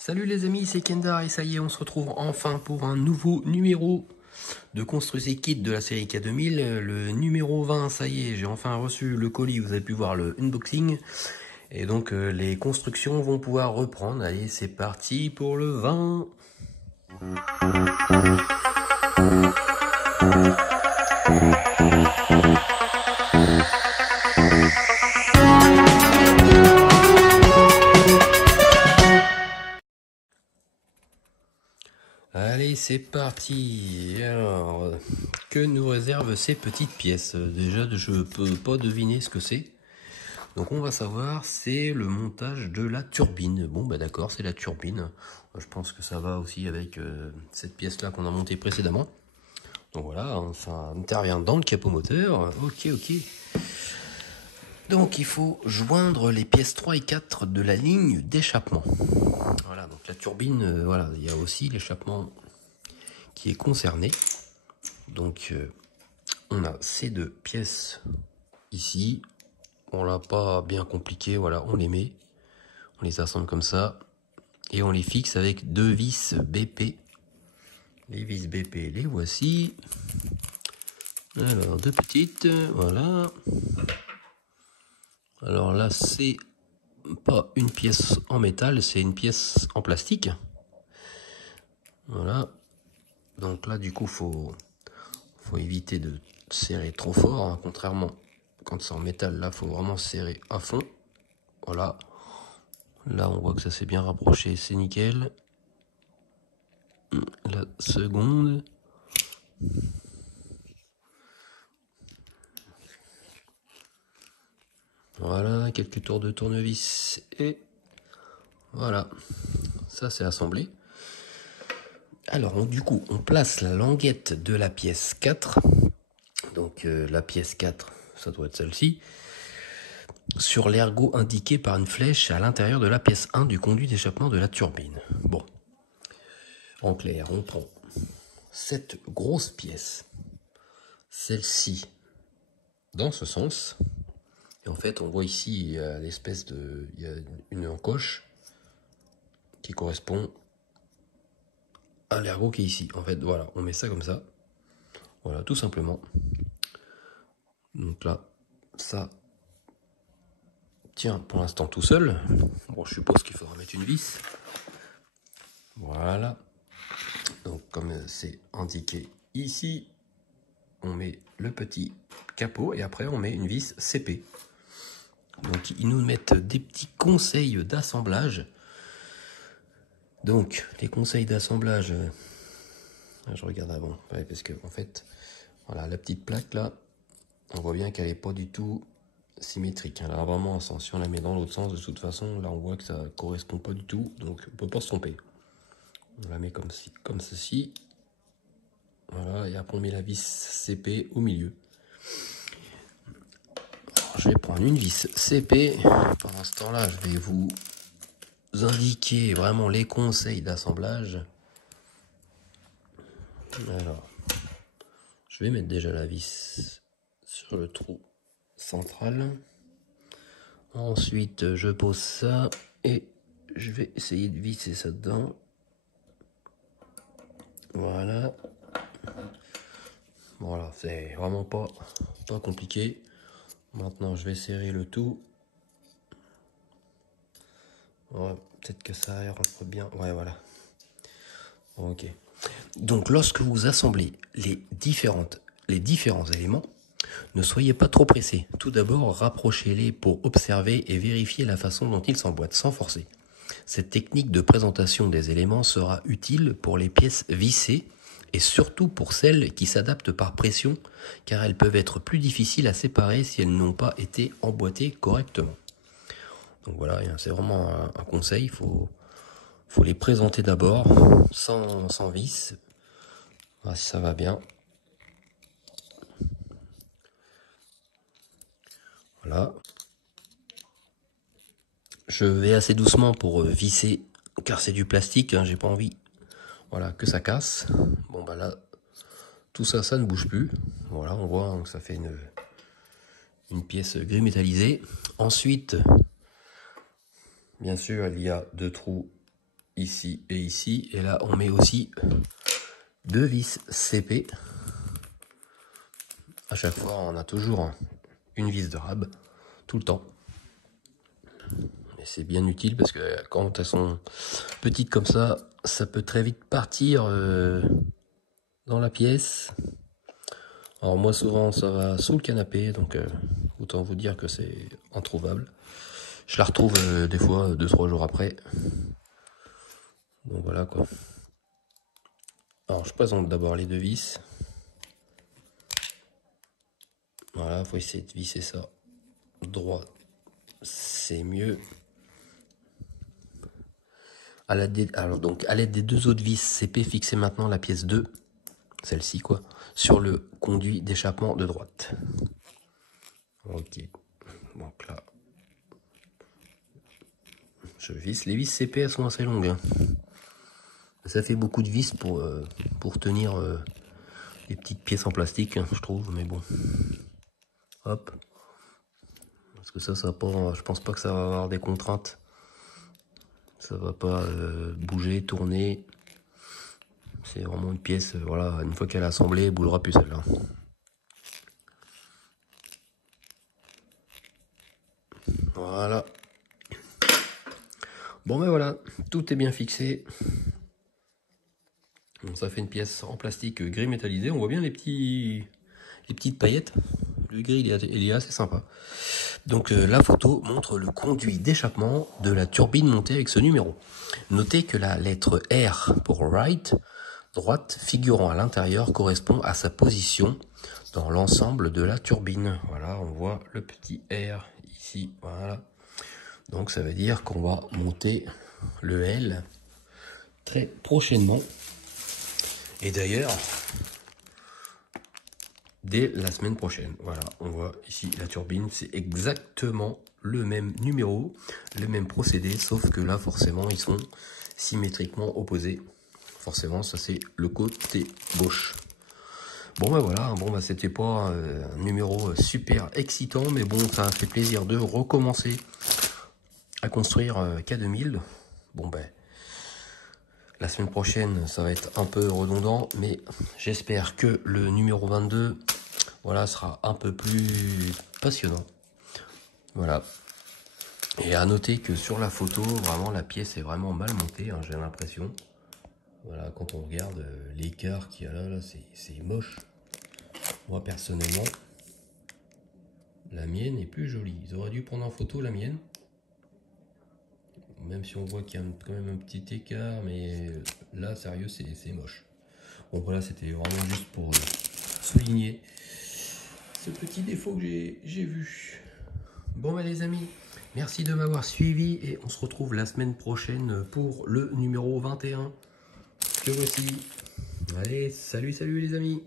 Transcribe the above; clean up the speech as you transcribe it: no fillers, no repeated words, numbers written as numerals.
Salut les amis, c'est Kendar et ça y est, on se retrouve enfin pour un nouveau numéro de Construisez Kit de la série K2000, le numéro 20, ça y est, j'ai enfin reçu le colis, vous avez pu voir le unboxing, et donc les constructions vont pouvoir reprendre. Allez, c'est parti pour le 20. Allez, c'est parti. Alors, que nous réservent ces petites pièces? Déjà, je peux pas deviner ce que c'est. Donc, on va savoir, c'est le montage de la turbine. Bon, bah d'accord, c'est la turbine. Je pense que ça va aussi avec cette pièce-là qu'on a montée précédemment. Donc voilà, ça intervient dans le capot moteur. Ok. Donc, il faut joindre les pièces 3 et 4 de la ligne d'échappement. Voilà, donc la turbine, voilà, il y a aussi l'échappement qui est concerné. Donc on a ces deux pièces ici. On l'a pas bien compliqué, voilà, on les met, on les assemble comme ça et on les fixe avec deux vis BP. Les vis BP, les voici. Alors deux petites, voilà. Alors là c'est pas une pièce en métal, c'est une pièce en plastique. Voilà. Donc là du coup faut éviter de serrer trop fort, hein, contrairement quand c'est en métal, là faut vraiment serrer à fond. Voilà, là on voit que ça s'est bien rapproché, c'est nickel. La seconde, voilà, quelques tours de tournevis et voilà, ça c'est assemblé. Alors du coup on place la languette de la pièce 4, donc la pièce 4 ça doit être celle-ci, sur l'ergot indiqué par une flèche à l'intérieur de la pièce 1 du conduit d'échappement de la turbine. Bon, en clair, on prend cette grosse pièce, celle-ci, dans ce sens. Et en fait, on voit ici, il y a l'espèce de, il y a une encoche qui correspond à l'ergot qui est ici. En fait, voilà, on met ça comme ça. Voilà, tout simplement. Donc là, ça tient pour l'instant tout seul. Bon, je suppose qu'il faudra mettre une vis. Voilà. Donc, comme c'est indiqué ici, on met le petit capot et après on met une vis CP. Donc ils nous mettent des petits conseils d'assemblage. Donc les conseils d'assemblage, je regarde avant, ouais, parce que en fait, voilà, la petite plaque là, on voit bien qu'elle est pas du tout symétrique. Elle a vraiment un sens. Si on la met dans l'autre sens, de toute façon, là on voit que ça correspond pas du tout, donc on peut pas se tromper. On la met comme ceci. Voilà, et après on met la vis CP au milieu. Alors, je vais prendre une vis CP. Pendant ce temps-là, je vais vous indiquer vraiment les conseils d'assemblage. Alors, je vais mettre déjà la vis sur le trou central. Ensuite, je pose ça et je vais essayer de visser ça dedans. Voilà. Voilà, c'est vraiment pas compliqué. Maintenant, je vais serrer le tout. Ouais, peut-être que ça rentre bien. Ouais, voilà. Ok. Donc, lorsque vous assemblez les différents éléments, ne soyez pas trop pressé. Tout d'abord, rapprochez-les pour observer et vérifier la façon dont ils s'emboîtent, sans forcer. Cette technique de présentation des éléments sera utile pour les pièces vissées et surtout pour celles qui s'adaptent par pression, car elles peuvent être plus difficiles à séparer si elles n'ont pas été emboîtées correctement. Donc voilà, c'est vraiment un conseil, il faut les présenter d'abord, sans vis. Voilà, si ça va bien. Voilà. Je vais assez doucement pour visser, car c'est du plastique, hein, j'ai pas envie, voilà, que ça casse. Bon bah là, tout ça, ça ne bouge plus. Voilà, on voit hein, que ça fait une pièce gris métallisée. Ensuite, bien sûr, il y a deux trous ici et ici. Et là, on met aussi 2 vis CP. À chaque fois, on a toujours une vis de rab, tout le temps. Et c'est bien utile parce que quand elles sont petites comme ça peut très vite partir dans la pièce. Alors moi, souvent, ça va sous le canapé, donc autant vous dire que c'est introuvable. Je la retrouve des fois 2-3 jours après. Donc voilà quoi. Alors je présente d'abord les 2 vis. Voilà, faut essayer de visser ça droit, c'est mieux. Alors donc à l'aide des 2 autres vis CP, fixez maintenant la pièce 2, celle-ci quoi, sur le conduit d'échappement de droite. Ok, donc là, je visse. Les vis CP, elles sont assez longues, hein. Ça fait beaucoup de vis pour tenir les petites pièces en plastique, hein, je trouve, mais bon. Hop. Parce que ça va pas, je pense pas que ça va avoir des contraintes. Ça va pas bouger, tourner. C'est vraiment une pièce, voilà, une fois qu'elle est assemblée, elle bougera plus celle-là. Voilà. Bon ben voilà, tout est bien fixé. Bon, ça fait une pièce en plastique gris métallisé. On voit bien les petites paillettes. Le gris il est assez sympa. Donc la photo montre le conduit d'échappement de la turbine montée avec ce numéro. Notez que la lettre R pour right, droite, figurant à l'intérieur, correspond à sa position dans l'ensemble de la turbine. Voilà, on voit le petit R ici. Voilà. Donc ça veut dire qu'on va monter le L très prochainement. Et d'ailleurs, dès la semaine prochaine. Voilà, on voit ici la turbine, c'est exactement le même numéro, le même procédé, sauf que là, forcément, ils sont symétriquement opposés. Forcément, ça c'est le côté gauche. Bon ben voilà, bon ben c'était pas un numéro super excitant, mais bon, ça a fait plaisir de recommencer à construire K2000. Bon ben, la semaine prochaine, ça va être un peu redondant, mais j'espère que le numéro 22, voilà, sera un peu plus passionnant. Voilà. Et à noter que sur la photo, vraiment, la pièce est vraiment mal montée, hein, j'ai l'impression. Voilà, quand on regarde l'écart qu'il y a là c'est moche. Moi, personnellement, la mienne est plus jolie. Ils auraient dû prendre en photo la mienne. Même si on voit qu'il y a quand même un petit écart, mais là, sérieux, c'est moche. Bon, voilà, c'était vraiment juste pour souligner ce petit défaut que j'ai vu. Bon, bah, les amis, merci de m'avoir suivi et on se retrouve la semaine prochaine pour le numéro 21. Que voici. Allez, salut les amis.